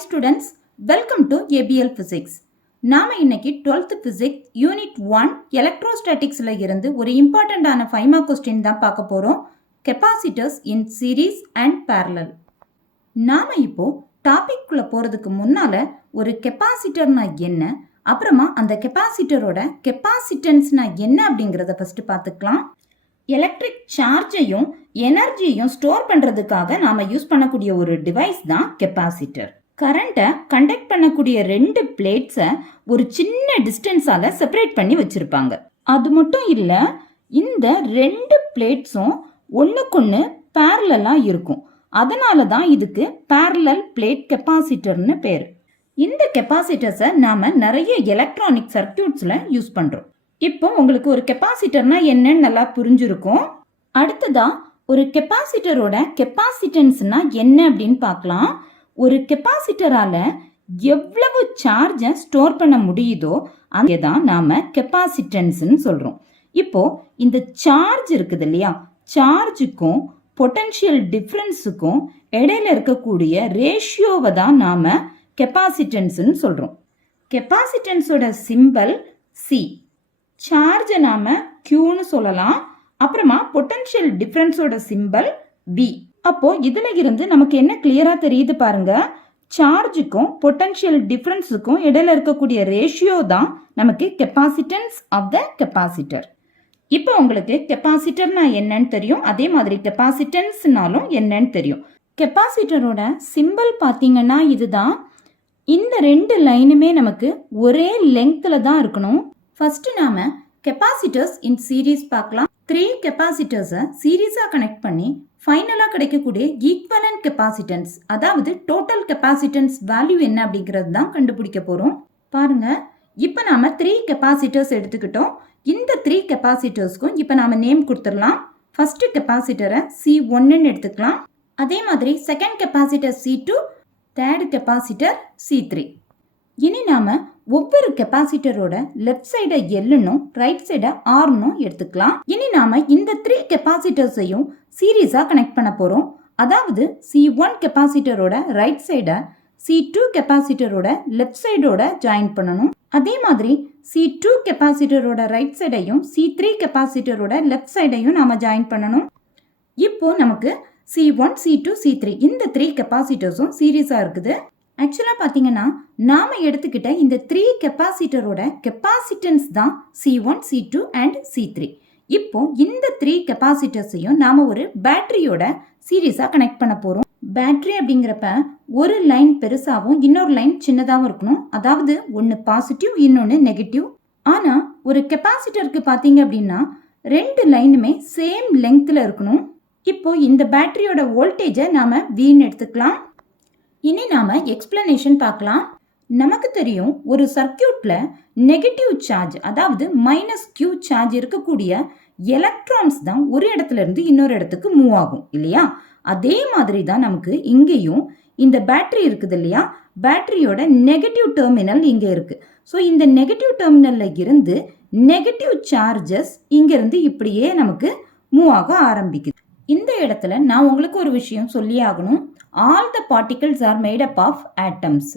Hi students, welcome to ABL Physics. நாம இன்னைக்கு 12th Physics Unit 1 Electrostaticsல இருந்து ஒரு இம்பார்ட்டண்டான 5 mark question தான் பார்க்க போறோம். Capacitors in series and parallel. நாம இப்போ டாபிக் குள்ள போறதுக்கு முன்னால ஒரு கெபாசிட்டர்னா என்ன, அப்புறமா அந்த கெபாசிட்டரோட கெபாசிட்டன்ஸ்னா என்ன அப்படிங்கறத ஃபர்ஸ்ட் பார்த்துக்கலாம். எலக்ட்ரிக் சார்ஜையும் எனர்ஜியையும் ஸ்டோர் பண்றதுக்காக நாம யூஸ் பண்ணக்கூடிய ஒரு டிவைஸ் தான் கெபாசிட்டர். கரண்ட்டை கண்டக்ட் பண்ணக்கூடிய ரெண்டு பிளேட்ஸை ஒரு சின்ன டிஸ்டன்ஸால செப்பரேட் பண்ணி வச்சிருப்பாங்க. அது மட்டும் இல்ல, இந்த ரெண்டு பிளேட்ஸும் ஒண்ணுக்கொன்னு பேரலலா இருக்கும். அதனால தான் இதுக்கு பேரலல் பிளேட் கெபாசிட்டர்னு பேர். இந்த கெபாசிட்டர்ஸை நாம நிறைய எலக்ட்ரானிக் சர்க்யூட்ஸ்ல யூஸ் பண்றோம். இப்போ உங்களுக்கு ஒரு கெபாசிட்டர்னா என்னன்னு நல்லா புரிஞ்சிருக்கும். அடுத்ததா ஒரு கெபாசிட்டரோட கெபாசிட்டன்ஸ்னா என்ன அப்படின்னு பார்க்கலாம். ஒரு கெபாசிட்டரால எவ்வளவு சார்ஜை ஸ்டோர் பண்ண முடியுதோ அங்கேதான் நாம கெபாசிட்டன்ஸ்னு சொல்றோம். இப்போ இந்த சார்ஜ் இருக்குது இல்லையா, சார்ஜுக்கும் பொட்டன்ஷியல் டிஃபரன்ஸுக்கும் இடையில இருக்கக்கூடிய ரேஷியோவை தான் நாம கெபாசிட்டன்ஸ்னு சொல்றோம். கெபாசிட்டன்ஸோட சிம்பல் சி. சார்ஜை நாம Qன்னு சொல்லலாம். அப்புறமா பொட்டன்ஷியல் டிஃபரன்ஸோட சிம்பல் V. அப்போ இதுல இருந்து நமக்கு என்ன கிளியரா தெரியுது பாருங்க. சார்ஜுக்கும் பொட்டன்ஷியல் டிஃபரன்ஸுக்கும் இடையில இருக்கக்கூடிய ரேஷியோ தான் நமக்கு கெபாசிட்டன்ஸ் ஆஃப் த கெபாசிட்டர். இப்போ உங்களுக்கு கெபாசிட்டர்னா என்னன்னு தெரியும், அதே மாதிரி கெபாசிட்டன்ஸ்னாலும் என்னன்னு தெரியும். கெபாசிட்டரோட சிம்பல் பார்த்தீங்கன்னா இதுதான். இந்த ரெண்டு லைனுமே நமக்கு ஒரே லெங்க்ல தான் இருக்கணும். ஃபர்ஸ்ட் நாம கெபாசிட்டர்ஸ் இன் சீரீஸ் பார்க்கலாம். 3 கெபாசிட்டர்ஸை சீரீஸா கனெக்ட் பண்ணி ஃபைனலா கிடைக்கக்கூடிய ஈக்குவலன்ட் கெபாசிட்டன்ஸ், அதாவது டோட்டல் கெபாசிட்டன்ஸ் வேல்யூ என்ன அப்படிங்கிறது தான் கண்டுபிடிக்க போறோம். பாருங்க, இப்போ நாம 3 கெபாசிட்டர்ஸ் எடுத்துக்கிட்டோம். இந்த 3 கெபாசிட்டர்ஸ்க்கும் இப்போ நாம நேம் கொடுத்துடலாம். ஃபர்ஸ்ட் கெபாசிட்டரை C1ன்னு எடுத்துக்கலாம். அதே மாதிரி second capacitor C2, third capacitor C3. இனி நாம ஒவ்வொரு கெபாசிட்டரோட லெஃப்ட் சைடை Lனும் ரைட் சைடை Rனும் எடுத்துக்கலாம். இனி நாம இந்த 3 கெபாசிட்டர்ஸையும் சீரீஸா கனெக்ட் பண்ண போறோம். அதாவது C1 கெபாசிட்டரோட ரைட் சைடை C2 கெபாசிட்டரோட லெஃப்ட் சைடோட ஜாயின் பண்ணணும். அதே மாதிரி C2 கெபாசிட்டரோட ரைட் சைடையும் C3 கெபாசிட்டரோட லெஃப்ட் சைடையும் நாம ஜாயின் பண்ணணும். இப்போ நமக்கு C1, C2, C3 இந்த 3 கெபாசிட்டர்ஸும் சீரீஸா இருக்குது. ஆக்சுவலா பாத்தீங்கன்னா நாம எடுத்துக்கிட்ட இந்த 3 கெபாசிட்டரோட கெபாசிட்டன்ஸ் தான் C1, C2 and C3. இப்போ இந்த 3 கெபாசிட்டர்ஸையும் நாம ஒரு பேட்டரியோட சீரீஸா கனெக்ட் பண்ண போறோம். பேட்டரி அப்படிங்கிறப்ப ஒரு லைன் பெருசாவும் இன்னொரு லைன் சின்னதாவும் இருக்கணும். அதாவது ஒன்னு பாசிட்டிவ் இன்னொன்னு நெகட்டிவ். ஆனா ஒரு கெபாசிட்டருக்கு பாத்தீங்க அப்படின்னா ரெண்டு லைனுமே சேம் லெங்க்த்ல இருக்கணும். இப்போ இந்த பேட்டரியோட வோல்டேஜை நாம Vன்னு எடுத்துக்கலாம். இனி நாம எக்ஸ்பிளனேஷன் பார்க்கலாம். நமக்கு தெரியும், ஒரு சர்க்கியூட்ல நெகட்டிவ் சார்ஜ், அதாவது -Q சார்ஜ் இருக்கக்கூடிய எலக்ட்ரான்ஸ் தான் ஒரு இடத்துல இருந்து இன்னொரு இடத்துக்கு மூவ் ஆகும் இல்லையா. அதே மாதிரி தான் நமக்கு இங்கேயும் இந்த பேட்டரி இருக்குது இல்லையா, பேட்டரியோட நெகட்டிவ் டெர்மினல் இங்க இருக்கு. ஸோ இந்த நெகட்டிவ் டெர்மினல்ல இருந்து நெகட்டிவ் சார்ஜஸ் இங்க இருந்து இப்படியே நமக்கு மூவ் ஆக ஆரம்பிக்குது. இந்த இடத்துல நான் உங்களுக்கு ஒரு விஷயம் சொல்லி ஆகணும். All the particles are made up of atoms.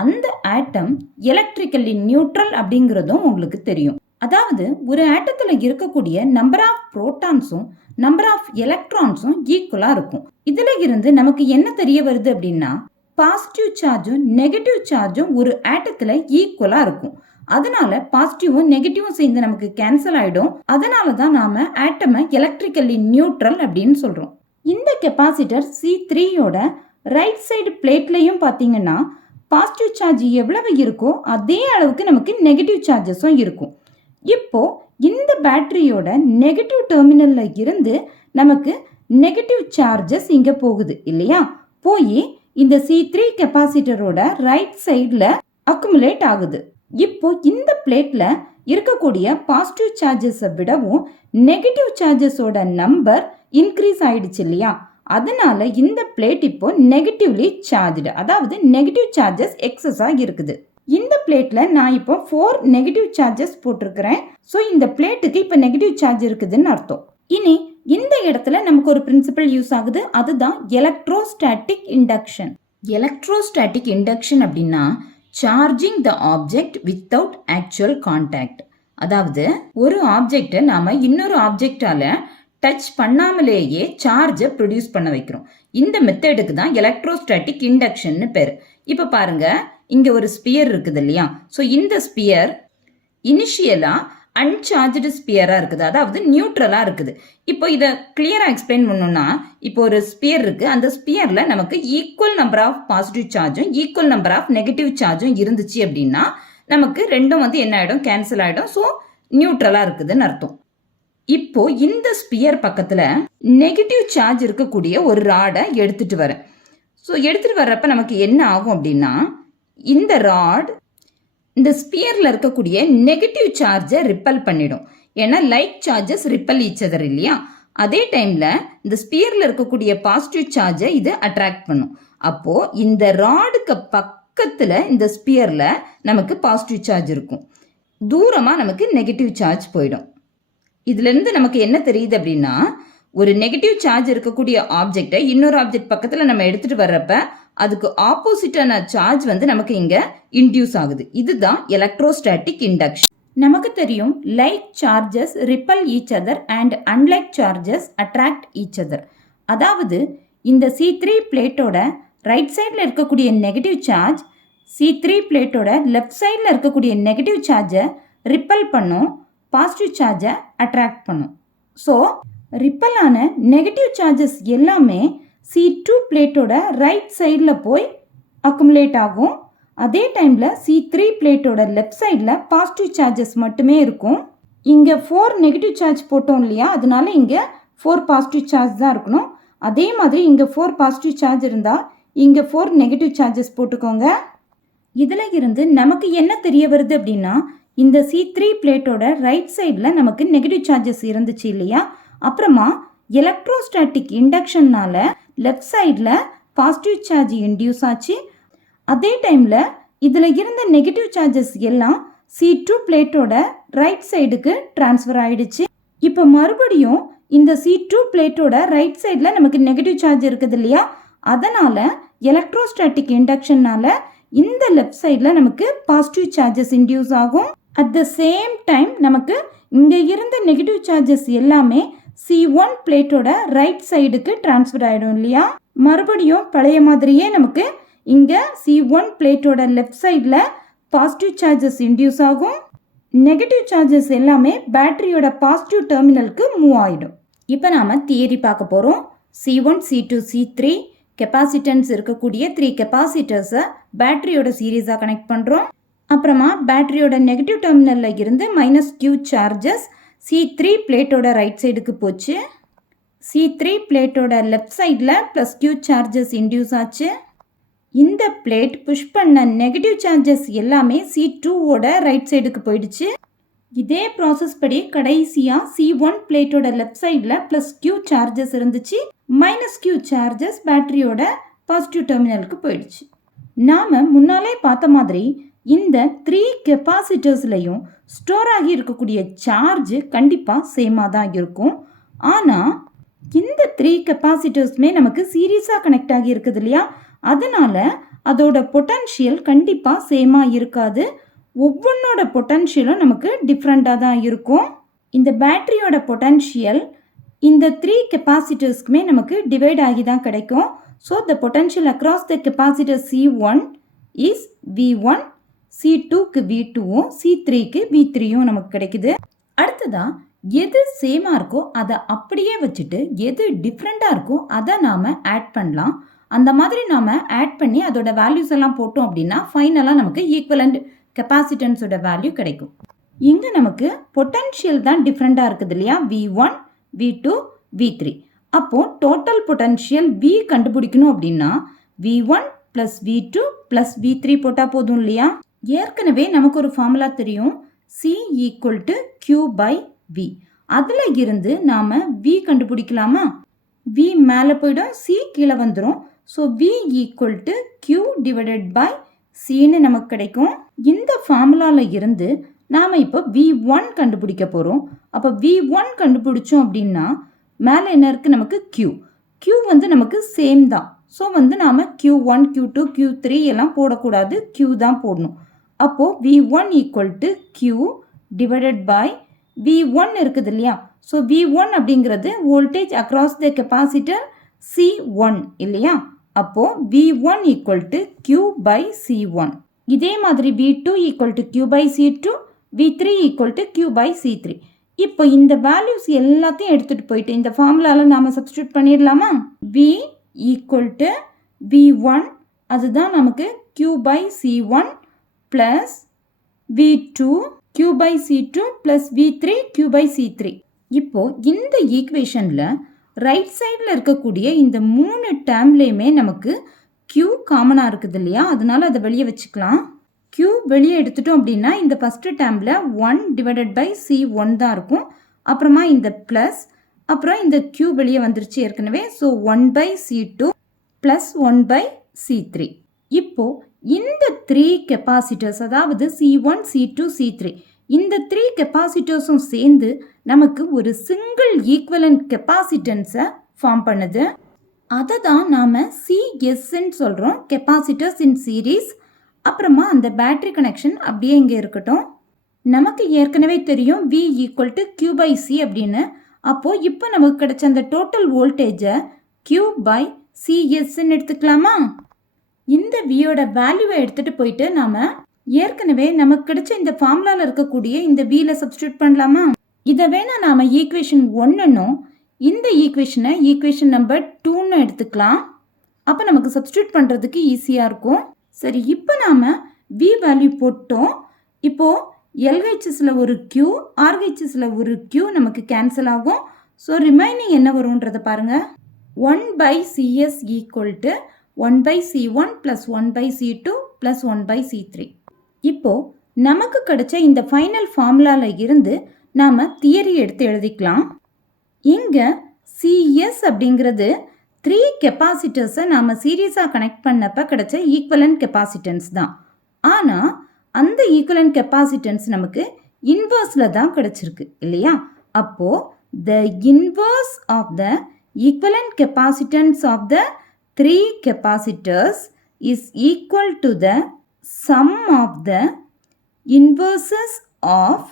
அந்த ஆட்டம் எலக்ட்ரிக்கலி நியூட்ரல் அப்படிங்கிறதும் உங்களுக்கு தெரியும். அதாவது ஒரு ஆட்டத்துல இருக்கக்கூடிய நம்பர் ஆஃப் புரோட்டான்ஸும் நம்பர் ஆஃப் எலக்ட்ரான்ஸும் ஈக்குவலா இருக்கும். இதுல இருந்து நமக்கு என்ன தெரிய வருது அப்படின்னா, பாசிட்டிவ் சார்ஜும் நெகட்டிவ் சார்ஜும் ஒரு ஆட்டத்துல ஈக்குவலா இருக்கும். அதனால பாசிட்டிவும் நெகட்டிவும் சேர்ந்து நமக்கு கேன்சல் ஆயிடும். அதனால தான் நாம ஆட்டமை எலக்ட்ரிக்கலி நியூட்ரல் அப்படின்னு சொல்றோம். இந்த கெபாசிட்டர் C3யோட ரைட் சைடு பிளேட்லையும் பார்த்தீங்கன்னா பாசிட்டிவ் சார்ஜ் எவ்வளவு இருக்கோ அதே அளவுக்கு நமக்கு நெகட்டிவ் சார்ஜஸும் இருக்கும். இப்போ இந்த பேட்டரியோட நெகட்டிவ் டெர்மினல்ல இருந்து நமக்கு நெகட்டிவ் சார்ஜஸ் இங்க போகுது இல்லையா, போய் இந்த C3 கெபாசிட்டரோட ரைட் சைடுல அக்குமுலேட் ஆகுது. இப்போ இந்த பிளேட்ல இருக்கக்கூடிய பாசிட்டிவ் சார்ஜஸை விடவும் நெகட்டிவ் சார்ஜஸோட நம்பர் இன்க்ரீஸ் ஆயிடுச்சு இல்லையா. அதனால இந்த பிளேட் இப்போ நெகட்டிவ்லி சார்ஜ்டு, அதாவது நெகட்டிவ் சார்ஜஸ் எக்ஸஸா இருக்குது. இந்த பிளேட்ல நான் இப்போ 4 நெகட்டிவ் சார்ஜஸ் போட்டிருக்கிறேன். ஸோ இந்த பிளேட்டுக்கு இப்போ நெகட்டிவ் சார்ஜ் இருக்குதுன்னு அர்த்தம். இனி இந்த இடத்துல நமக்கு ஒரு பிரின்சிபல் யூஸ் ஆகுது, அதுதான் எலக்ட்ரோஸ்டாட்டிக் இண்டக்ஷன். எலக்ட்ரோஸ்டாட்டிக் இண்டக்ஷன் அப்படின்னா charging the object without actual contact. அதாவது ஒரு ஆப்ஜெக்டை நாம இன்னொரு ஆப்ஜெக்டால டச் பண்ணாமலேயே சார்ஜை ப்ரொடியூஸ் பண்ண வைக்கிறோம். இந்த மெத்தடுக்கு தான் எலக்ட்ரோஸ்டாட்டிக் இண்டக்ஷன் பேர். இப்போ பாருங்க, இங்க ஒரு ஸ்பியர் இருக்குது இல்லையா? ஸோ இந்த ஸ்பியர் இனிஷியலா அன்சார்ஜ்டு ஸ்பியரா இருக்குது, அதாவது நியூட்ரலா இருக்குது. இப்போ இதை கிளியரா எக்ஸ்பிளைன் பண்ணணும்னா, இப்போ ஒரு ஸ்பியர் இருக்கு, அந்த ஸ்பியர்ல நமக்கு ஈக்குவல் நம்பர் ஆஃப் பாசிட்டிவ் சார்ஜும் ஈக்குவல் நம்பர் ஆஃப் நெகட்டிவ் சார்ஜும் இருந்துச்சு அப்படின்னா நமக்கு ரெண்டும் என்ன ஆயிடும், கேன்சல் ஆயிடும். ஸோ நியூட்ரலா இருக்குதுன்னு அர்த்தம். இப்போ இந்த ஸ்பியர் பக்கத்துல நெகட்டிவ் சார்ஜ் இருக்கக்கூடிய ஒரு ராடை எடுத்துட்டு வரேன். ஸோ எடுத்துட்டு வர்றப்ப நமக்கு என்ன ஆகும் அப்படின்னா, இந்த ராட் இந்த ஸ்பியர்ல இருக்கக்கூடிய நெகட்டிவ் சார்ஜை ரிப்பல் பண்ணிடும். ஏன்னா like charges ripple each other இல்லையா? அதே டைம்ல இந்த ஸ்பியர்ல இருக்கக்கூடிய பாசிட்டிவ் சார்ஜை இது அட்ராக்ட் பண்ணும். அப்போ இந்த ராடுக்கு பக்கத்துல இந்த ஸ்பியர்ல நமக்கு பாசிட்டிவ் சார்ஜ் இருக்கும், தூரமா நமக்கு நெகட்டிவ் சார்ஜ் போயிடும். இதுல இருந்து நமக்கு என்ன தெரியுது அப்படின்னா, ஒரு நெகட்டிவ் சார்ஜ் இருக்கக்கூடிய ஆப்ஜெக்டை இன்னொரு ஆப்ஜெக்ட் பக்கத்துல நம்ம எடுத்துட்டு வர்றப்ப அதுக்கு ஆப்போசிட்டான சார்ஜ் நமக்கு இங்க இன்டியூஸ் ஆகுது. இதுதான் எலக்ட்ரோஸ்டாட்டிக் இண்டக்ஷன். நமக்கு தெரியும் like charges ripple each other and unlike charges attract each other. அதாவது இந்த C3 பிளேட்டோட ரைட் சைடில் இருக்கக்கூடிய நெகட்டிவ் சார்ஜ் C3 பிளேட்டோட லெஃப்ட் சைடில் இருக்கக்கூடிய நெகட்டிவ் சார்ஜை ரிப்பல் பண்ணும், பாசிட்டிவ் சார்ஜை அட்ராக்ட் பண்ணும். ஸோ ரிப்பலான நெகட்டிவ் சார்ஜஸ் எல்லாமே C2 பிளேட்டோட ரைட் சைடில் போய் அக்குமுலேட் ஆகும். அதே டைமில் C3 பிளேட்டோட லெஃப்ட் சைடில் பாசிட்டிவ் சார்ஜஸ் மட்டுமே இருக்கும். இங்கே 4 நெகட்டிவ் சார்ஜ் போட்டோம் இல்லையா? அதனால இங்கே 4 பாசிட்டிவ் சார்ஜ் தான் இருக்கணும். அதே மாதிரி இங்கே 4 பாசிட்டிவ் சார்ஜ் இருந்தால் இங்கே 4 நெகட்டிவ் சார்ஜஸ் போட்டுக்கோங்க. இதில் இருந்து நமக்கு என்ன தெரிய வருது அப்படின்னா, இந்த C3 பிளேட்டோட ரைட் சைடில் நமக்கு நெகட்டிவ் சார்ஜஸ் இருந்துச்சு இல்லையா? அப்புறமா எலக்ட்ரோஸ்டாட்டிக் இண்டக்ஷன்னால லெஃப்ட் சைடில் பாசிட்டிவ் சார்ஜ் இன்டியூஸ் ஆச்சு. அதே டைமில் இதில் இருந்த நெகட்டிவ் சார்ஜஸ் எல்லாம் C2 பிளேட்டோட ரைட் சைடுக்கு டிரான்ஸ்ஃபர் ஆயிடுச்சு. இப்போ மறுபடியும் இந்த C2 பிளேட்டோட ரைட் சைடில் நமக்கு நெகட்டிவ் சார்ஜ் இருக்குது இல்லையா? அதனால் எலக்ட்ரோஸ்டாட்டிக் இண்டக்ஷன்னால இந்த லெஃப்ட் சைடில் நமக்கு பாசிட்டிவ் சார்ஜஸ் இன்டியூஸ் ஆகும். அட் த சேம் டைம் நமக்கு இங்கே இருந்த நெகட்டிவ் சார்ஜஸ் எல்லாமே C1 பிளேட்டோட ரைட் சைடுக்கு டிரான்ஸ்ஃபர் ஆகிடும் இல்லையா? மறுபடியும் பழைய மாதிரியே நமக்கு இங்கே C1 பிளேட்டோட லெஃப்ட் சைடில் பாசிட்டிவ் சார்ஜஸ் இன்டியூஸ் ஆகும். நெகட்டிவ் சார்ஜஸ் எல்லாமே பேட்டரியோட பாசிட்டிவ் டெர்மினலுக்கு மூவ் ஆகிடும். இப்போ நாம் தியரி பார்க்க போகிறோம். C1, C2, C3 கெப்பாசிட்டன்ஸ் இருக்கக்கூடிய 3 கெப்பாசிட்டர்ஸை பேட்டரியோட சீரீஸாக கனெக்ட் பண்ணுறோம். அப்புறமா பேட்டரியோட நெகட்டிவ் டெர்மினலில் இருந்து -Q சார்ஜஸ் C3 பிளேட்டோட ரைட் சைடுக்கு போச்சு. C3 பிளேட்டோட லெஃப்ட் சைடில் +Q சார்ஜஸ் இன்டியூஸ் ஆச்சு. இந்த பிளேட் புஷ் பண்ண நெகட்டிவ் சார்ஜஸ் எல்லாமே C2ஓட ரைட் சைடுக்கு போயிடுச்சு. இதே ப்ராசஸ் படி கடைசியாக C1 பிளேட்டோட லெஃப்ட் சைடில் +Q சார்ஜஸ் இருந்துச்சு, -Q சார்ஜஸ் பேட்டரியோட பாசிட்டிவ் டெர்மினலுக்கு போயிடுச்சு. நாம் முன்னாலே பார்த்த மாதிரி இந்த 3 கெப்பாசிட்டர்ஸ்லையும் ஸ்டோர் ஆகி இருக்கக்கூடிய சார்ஜ் கண்டிப்பாக சேமாக தான் இருக்கும். ஆனால் இந்த 3 கெப்பாசிட்டர்ஸுமே நமக்கு சீரீஸாக கனெக்ட் ஆகி இருக்குது இல்லையா? அதனால அதோட பொட்டன்ஷியல் கண்டிப்பாக சேமாக இருக்காது. ஒவ்வொன்றோட பொட்டன்ஷியலும் நமக்கு டிஃப்ரெண்ட்டாக தான் இருக்கும். இந்த பேட்டரியோட பொட்டன்ஷியல் இந்த 3 கெப்பாசிட்டர்ஸ்க்குமே நமக்கு டிவைட் ஆகி தான் கிடைக்கும். So the potential across the capacitor C1 is V1, C2க்கு V2வும் C3க்கு V3யும் நமக்கு கிடைக்குது. அடுத்ததான் எது சேமாக இருக்கோ அதை அப்படியே வச்சுட்டு எது டிஃப்ரெண்ட்டாக இருக்கோ அதை நாம் ஆட் பண்ணலாம். அந்த மாதிரி நாம் ஆட் பண்ணி அதோட வேல்யூஸ் எல்லாம் போட்டோம் அப்படின்னா ஃபைனலாக நமக்கு ஈக்குவலண்ட் கெப்பாசிட்டன்ஸோட வேல்யூ கிடைக்கும். இங்கே நமக்கு பொட்டன்ஷியல் தான் டிஃப்ரெண்ட்டாக இருக்குது இல்லையா? V1, V2, V3. அப்போது டோட்டல் பொட்டன்ஷியல் V கண்டுபிடிக்கணும் அப்படின்னா V1 + V2 + V3 போட்டால் போதும் இல்லையா? ஏற்கனவே நமக்கு ஒரு ஃபார்முலா தெரியும், C = Q/V. அதில் இருந்து நாம் V கண்டுபிடிக்கலாமா? V மேலே போயிடும், C கீழே வந்துடும். ஸோ V = Q/Cன்னு நமக்கு கிடைக்கும். இந்த ஃபார்முலாவில் இருந்து நாம் இப்போ V1 கண்டுபிடிக்க போகிறோம். அப்போ V1 கண்டுபிடிச்சோம் அப்படின்னா மேலே என்ன இருக்குது? நமக்கு Q நமக்கு சேம் தான். ஸோ வந்து நாம் Q1 Q2 Q3 எல்லாம் போடக்கூடாது, Q தான் போடணும். அப்போது V1 equal to Q divided by V1 இருக்குது இல்லையா? ஸோ V1 அப்படிங்கிறது voltage across the capacitor C1 இல்லையா? அப்போது V1 equal to Q by C1. இதே மாதிரி V2 equal to Q by C2, V3 equal to Q by C3. இப்போ இந்த values எல்லாத்தையும் எடுத்துகிட்டு போயிட்டு இந்த ஃபார்முலாவில் நாம் சப்ஸ்டியூட் பண்ணிடலாமா? V ஈக்குவல் டு V1 அதுதான் நமக்கு Q by C1 plus V2 Q by C2 plus V3 Q by C3. இப்போது இந்த ஈக்குவேஷனில் ரைட் சைடில் இருக்கக்கூடிய இந்த 3 டேர்ம்லேயுமே நமக்கு Q காமனாக இருக்குது இல்லையா? அதனால அதை வெளியே வச்சுக்கலாம். Q வெளியே எடுத்துட்டோம் அப்படின்னா இந்த ஃபஸ்ட்டு டேர்மில் 1 டிவைடட் பை C1 தான் இருக்கும். அப்புறமா இந்த ப்ளஸ், அப்புறம் இந்த Q வெளியே வந்துருச்சு ஏற்கனவே. So 1 by C2 plus 1 by C3. இப்போது இந்த 3 கெப்பாசிட்டர்ஸ், அதாவது C1 C2 C3, இந்த 3 கெப்பாசிட்டர்ஸும் சேர்ந்து நமக்கு ஒரு சிங்கிள் ஈக்குவலன்ட் கெப்பாசிட்டன்ஸை ஃபார்ம் பண்ணுது. அதை தான் நாம் சிஎஸ்ன்னு சொல்கிறோம், கெப்பாசிட்டர்ஸ் இன் சீரீஸ். அப்புறமா அந்த பேட்ரி கனெக்ஷன் அப்படியே இங்கே இருக்கட்டும். நமக்கு ஏற்கனவே தெரியும் V equal to Q by C அப்படின்னு. அப்போது இப்போ நமக்கு கிடைச்ச அந்த டோட்டல் வோல்டேஜை Q பை சிஎஸ்ன்னு எடுத்துக்கலாமா? இந்த வியோட வேல்யூவை எடுத்துகிட்டு போயிட்டு நாம் ஏற்கனவே நமக்கு கிடைச்ச இந்த ஃபார்முலாவில் இருக்கக்கூடிய இந்த வியில் சப்ஸ்டியூட் பண்ணலாமா? இதை வேணால் நாம் ஈக்குவேஷன் 1ன்னும் இந்த ஈக்குவேஷனை ஈக்குவேஷன் நம்பர் 2ன்னு எடுத்துக்கலாம். அப்போ நமக்கு சப்ஸ்டியூட் பண்ணுறதுக்கு ஈஸியாக இருக்கும். சரி, இப்போ நாம் V வேல்யூ போட்டோம். இப்போது LHSல ஒரு Q, RHSல ஒரு Q நமக்கு கேன்சல் ஆகும். ஸோ ரிமைனிங் என்ன வரும்ன்றதை பாருங்கள். 1 by CS equal to 1 by C1 plus 1 by C2 plus 1 by C3. இப்போது நமக்கு கிடைச்ச இந்த ஃபைனல் ஃபார்முலாவில் இருந்து நாம் தியரி எடுத்து எழுதிக்கலாம். இங்கே CS அப்படிங்கிறது 3 கெப்பாசிட்டர்ஸை நாம் சீரியஸாக கனெக்ட் பண்ணப்போ கிடைச்ச ஈக்குவலன்ட் கெப்பாசிட்டன்ஸ் தான். ஆனால் அந்த ஈக்குவலன்ட் கெப்பாசிட்டன்ஸ் நமக்கு இன்வர்ஸில் தான் கிடைச்சிருக்கு இல்லையா? அப்போது the inverse of the equivalent capacitance of the 3 capacitors is equal to the sum of the inverses of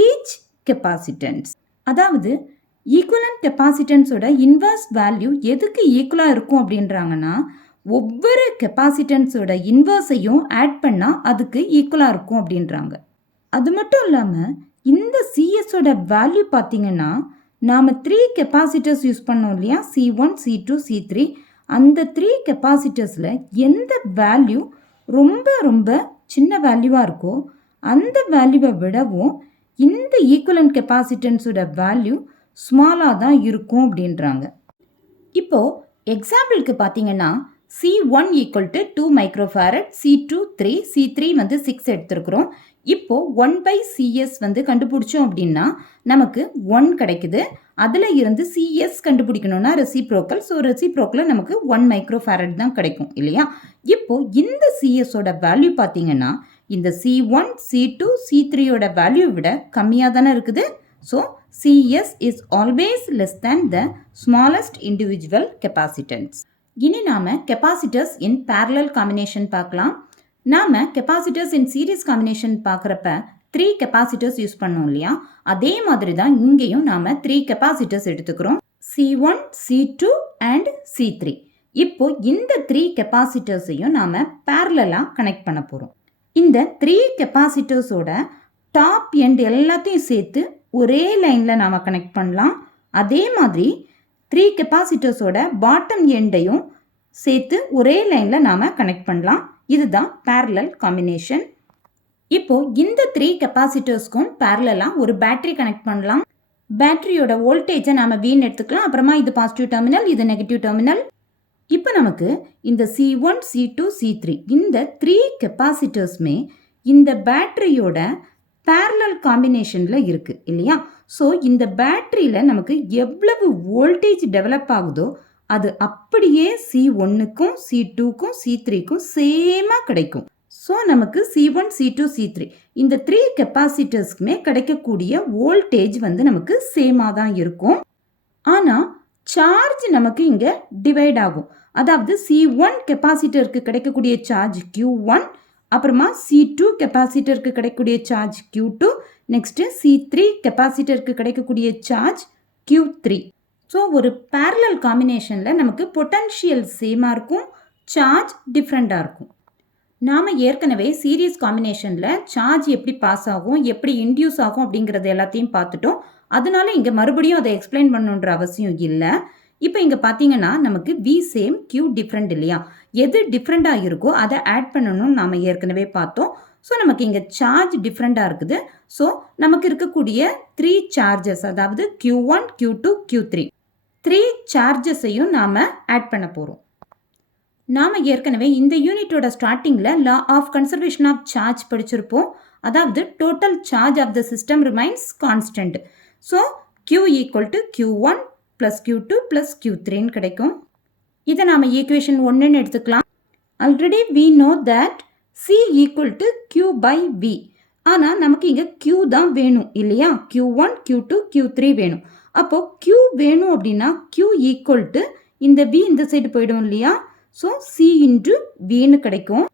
each capacitance. அதாவது ஈக்குவலன்ட் கெப்பாசிட்டன்ஸோட இன்வர்ஸ் வேல்யூ எதுக்கு ஈக்குவலாக இருக்கும் அப்படின்றாங்கன்னா, ஒவ்வொரு கெப்பாசிட்டன்ஸோட இன்வர்ஸையும் ஆட் பண்ணால் அதுக்கு ஈக்குவலாக இருக்கும் அப்படின்றாங்க. அது மட்டும் இல்லாமல் இந்த சிஎஸோட வேல்யூ பார்த்திங்கன்னா, நாம் 3 கெப்பாசிட்டர்ஸ் யூஸ் பண்ணோம் இல்லையா? C1 C2 C3. அந்த 3 கெப்பாசிட்டர்ஸில் எந்த வேல்யூ ரொம்ப ரொம்ப சின்ன வேல்யூவாக இருக்கோ அந்த வேல்யூவை விடவும் இந்த ஈக்குவலன்ட் கெப்பாசிட்டன்ஸோட வேல்யூ ஸ்மாலாக தான் இருக்கும் அப்படின்றாங்க. இப்போது எக்ஸாம்பிளுக்கு பார்த்தீங்கன்னா C1 equal to 2 microfarad, C2 3, C3 வந்து 6 எடுத்துருக்குறோம். இப்போது 1 பை CS வந்து கண்டுபிடிச்சோம் அப்படின்னா நமக்கு 1 கிடைக்குது. அதில் இருந்து CS கண்டுபிடிக்கணும்னா ரெசிப்ரோக்கல். ஸோ ரெசிப்ரோக்கலில் நமக்கு 1 மைக்ரோஃபாரட் தான் கிடைக்கும் இல்லையா? இப்போது இந்த சிஎஸோட வேல்யூ பார்த்தீங்கன்னா இந்த C1 C2 C3யோட வேல்யூ விட கம்மியாக தானே இருக்குது. So CS is always less than the smallest individual capacitance. இனி நாம் கெப்பாசிட்டர்ஸ் இன் parallel காம்பினேஷன் பார்க்கலாம். நாம் கெப்பாசிட்டர்ஸ் இன் சீரீஸ் காம்பினேஷன் பார்க்குறப்ப 3 கெப்பாசிட்டர்ஸ் யூஸ் பண்ணோம் இல்லையா? அதே மாதிரி தான் இங்கேயும் நாம் 3 கெப்பாசிட்டர்ஸ் எடுத்துக்கிறோம், C1 C2 அண்ட் C3. இப்போ இந்த 3 கெப்பாசிட்டர்ஸையும் நாம் பேரலாக கனெக்ட் பண்ண போகிறோம். இந்த 3 கெப்பாசிட்டர்ஸோட டாப் எண்ட் எல்லாத்தையும் சேர்த்து ஒரே லைனில் நாம் கனெக்ட் பண்ணலாம். அதே மாதிரி 3 கெப்பாசிட்டர்ஸோட பாட்டம் எண்டையும் சேர்த்து ஒரே லைனில் நாம் கனெக்ட் பண்ணலாம். இதுதான் பேரலல் காம்பினேஷன். இப்போது இந்த 3 கெப்பாசிட்டர்ஸ்க்கும் பேரலாக ஒரு பேட்டரி கனெக்ட் பண்ணலாம். பேட்டரியோட வோல்டேஜை நாம் வீண் எடுத்துக்கலாம். அப்புறமா இது பாசிட்டிவ் டெர்மினல், இது நெகட்டிவ் டெர்மினல். இப்போ நமக்கு இந்த C1 C2 C3 இந்த 3 கெப்பாசிட்டர்ஸுமே இந்த பேட்டரியோட பேரலல் காம்பினேஷனில் இருக்குது இல்லையா? ஸோ இந்த பேட்டரியில் நமக்கு எவ்வளவு வோல்டேஜ் டெவலப் ஆகுதோ அது அப்படியே C1க்கும் C2க்கும் C3க்கும் சேமாக கிடைக்கும். ஸோ நமக்கு C1 C2 C3 இந்த 3 கெப்பாசிட்டர்ஸ்க்குமே கிடைக்கக்கூடிய வோல்டேஜ் வந்து நமக்கு சேமாக தான் இருக்கும். ஆனால் சார்ஜ் நமக்கு இங்கே டிவைட் ஆகும். அதாவது C1 கெப்பாசிட்டருக்கு கிடைக்கக்கூடிய சார்ஜ் Q1, அப்புறமா C2 கெப்பாசிட்டருக்கு கிடைக்கக்கூடிய சார்ஜ் Q2, நெக்ஸ்ட்டு C3 கெப்பாசிட்டருக்கு கிடைக்கக்கூடிய சார்ஜ் Q3. ஸோ ஒரு பேரலல் காம்பினேஷனில் நமக்கு பொட்டன்ஷியல் சேமாக இருக்கும், சார்ஜ் டிஃப்ரெண்ட்டாக இருக்கும். நாம் ஏற்கனவே சீரியஸ் காம்பினேஷனில் சார்ஜ் எப்படி பாஸ் ஆகும், எப்படி இன்டியூஸ் ஆகும் அப்படிங்கிறது எல்லாத்தையும் பார்த்துட்டோம். அதனால இங்கே மறுபடியும் அதை எக்ஸ்பிளைன் பண்ணணுன்ற அவசியம் இல்லை. இப்போ இங்கே பார்த்தீங்கன்னா நமக்கு V சேம் Q டிஃப்ரெண்ட் இல்லையா, எது டிஃப்ரெண்ட்டாக இருக்கோ அதை ஆட் பண்ணணும்னு நாம் ஏற்கனவே பார்த்தோம். ஸோ நமக்கு இங்கே சார்ஜ் டிஃப்ரெண்ட்டாக இருக்குது. ஸோ நமக்கு இருக்கக்கூடிய 3 சார்ஜஸ், அதாவது Q1, Q2, Q3, 3 சார்ஜஸையும் நாம் ஆட் பண்ண போகிறோம். நாம் ஏற்கனவே இந்த யூனிட்டோட ஸ்டார்டிங்கில் law of conservation of charge படிச்சிருப்போம். அதாவது total charge of the system remains constant. So Q equal to Q1 plus Q2 plus Q3ன்னு கிடைக்கும். இதை நாம் ஈக்குவேஷன் 1ன்னு எடுத்துக்கலாம். Already we know that C equal to Q by V. ஆனால் நமக்கு இங்கே Q தான் வேணும் இல்லையா, Q1, Q2, Q3 வேணும். அப்போது Q வேணும் அப்படின்னா Q ஈக்குவல் டு இந்த V இந்த சைடு போயிடும் இல்லையா, ஸோ C இன்ட்டு Vன்னு கிடைக்கும்.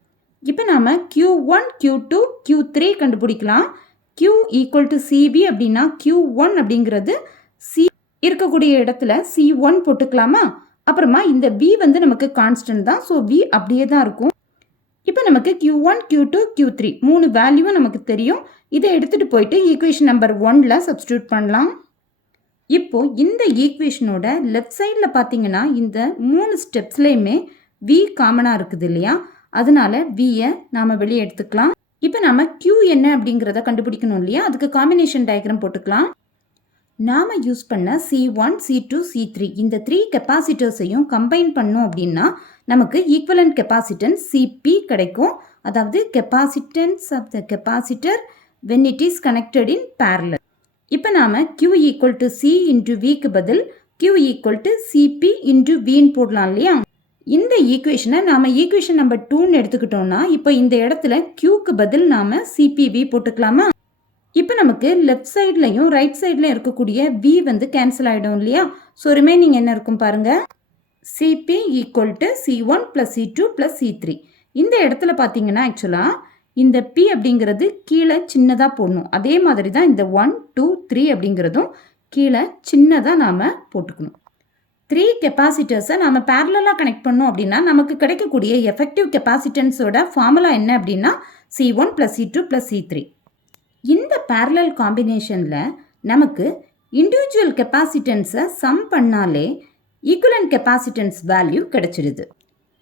இப்போ நாம் Q1, Q2, Q3 கண்டுபிடிக்கலாம். Q ஈக்குவல் டு CV அப்படின்னா Q1 அப்படிங்கிறது C இருக்கக்கூடிய இடத்துல C1 போட்டுக்கலாமா. அப்புறமா இந்த V வந்து நமக்கு கான்ஸ்டன்ட் தான், ஸோ V அப்படியே தான் இருக்கும். இப்போ நமக்கு Q1, Q2, Q3 3 வேல்யூவும் நமக்கு தெரியும். இதை எடுத்துகிட்டு போயிட்டு ஈக்குவேஷன் நம்பர் 1ல் சப்ஸ்டியூட் பண்ணலாம். இப்போ இந்த ஈக்குவேஷனோட லெஃப்ட் சைடில் பார்த்தீங்கன்னா இந்த 3 ஸ்டெப்ஸ்லேயுமே V காமனாக இருக்குது இல்லையா, அதனால Vயை நாம் வெளியே எடுத்துக்கலாம். இப்போ நம்ம Q என்ன அப்படிங்கிறத கண்டுபிடிக்கணும் இல்லையா, அதுக்கு காம்பினேஷன் டயக்ராம் போட்டுக்கலாம். நாம் யூஸ் பண்ண C1, C2, C3 இந்த 3 கெப்பாசிட்டர்ஸையும் கம்பைன் பண்ணோம் அப்படின்னா நமக்கு ஈக்குவலன்ட் கெப்பாசிட்டன்ஸ் CP கிடைக்கும். அதாவது capacitance of the capacitor when it is connected in parallel. இப்போ நாம் Q equal to C into Vக்கு பதில் Q equal to CP into Vன்னு போடலாம் இல்லையா. இந்த ஈக்குவேஷனை நாம் ஈக்குவேஷன் நம்பர் 2ன்னு எடுத்துக்கிட்டோம்னா இப்போ இந்த இடத்துல Qக்கு பதில் நாம் CPV போட்டுக்கலாமா. இப்போ நமக்கு லெஃப்ட் சைட்லையும் ரைட் சைட்லையும் இருக்கக்கூடிய V வந்து கேன்சல் ஆகிடும் இல்லையா. ஸோ ரிமைனிங் என்ன இருக்கும் பாருங்கள், CP equal to C1 plus C2 plus C3. இந்த இடத்துல பார்த்தீங்கன்னா ஆக்சுவலாக இந்த P அப்படிங்கிறது கீழே சின்னதாக போடணும். அதே மாதிரி தான் இந்த 1, 2, 3 அப்படிங்கிறதும் கீழே சின்னதாக நாம் போட்டுக்கணும். 3 கெப்பாசிட்டர்ஸை நாம் பேரலாக கனெக்ட் பண்ணோம் அப்படின்னா நமக்கு கிடைக்கக்கூடிய எஃபெக்டிவ் கெப்பாசிட்டன்ஸோட ஃபார்முலா என்ன அப்படின்னா C1 plus C2 plus C3. இந்த பேரலல் காம்பினேஷனில் நமக்கு இண்டிவிஜுவல் கெப்பாசிட்டன்ஸை சம் பண்ணாலே ஈக்குவலன்ட் கெப்பாசிட்டன்ஸ் வேல்யூ கிடைச்சிடுது.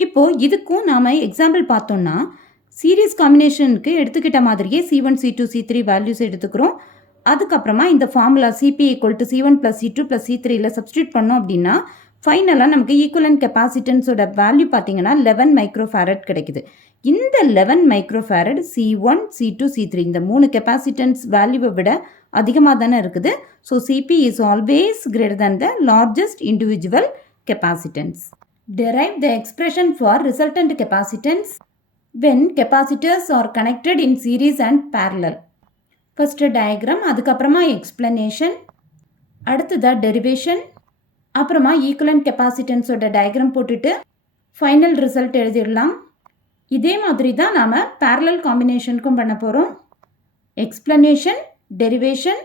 இப்போது இதுக்கும் நாம் எக்ஸாம்பிள் பார்த்தோம்னா சீரியஸ் காம்பினேஷனுக்கு எடுத்துக்கிட்ட மாதிரியே C1, C2, C3 வேல்யூஸ் எடுத்துக்கிறோம். அதுக்கப்புறமா இந்த formula CP equal to C1 plus C2 plus C3யில் சப்ஸ்டியூட் பண்ணோம் அப்படின்னா ஃபைனலாக நமக்கு ஈக்குவலன்ட் கெப்பாசிட்டன்ஸோட வேல்யூ பார்த்தீங்கன்னா 11 மைக்ரோஃபாரட் கிடைக்குது. இந்த 11 மைக்ரோஃபாரட் C1, C2, C3 இந்த 3 கெப்பாசிட்டன்ஸ் வேல்யூவை விட அதிகமாக தானே இருக்குது. So CP is always greater than the largest individual capacitance. Derive the expression for resultant capacitance when capacitors are connected in series and parallel. First diagram, அதுக்கப்புறமா explanation, அடுத்ததா derivation, அப்புறமா equivalent கெப்பாசிட்டன்ஸோட diagram போட்டுட்டு final result எழுதிடலாம். இதே மாதிரி தான் நாம் parallel காம்பினேஷனுக்கும் பண்ண போகிறோம். எக்ஸ்பிளனேஷன், டெரிவேஷன்,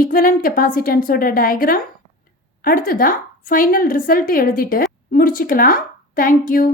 ஈக்குவலன்ட் கெப்பாசிட்டன்ஸோட டயக்ராம், அடுத்ததா ஃபைனல் ரிசல்ட் எழுதிட்டு முடிச்சுக்கலாம். தேங்க்யூ.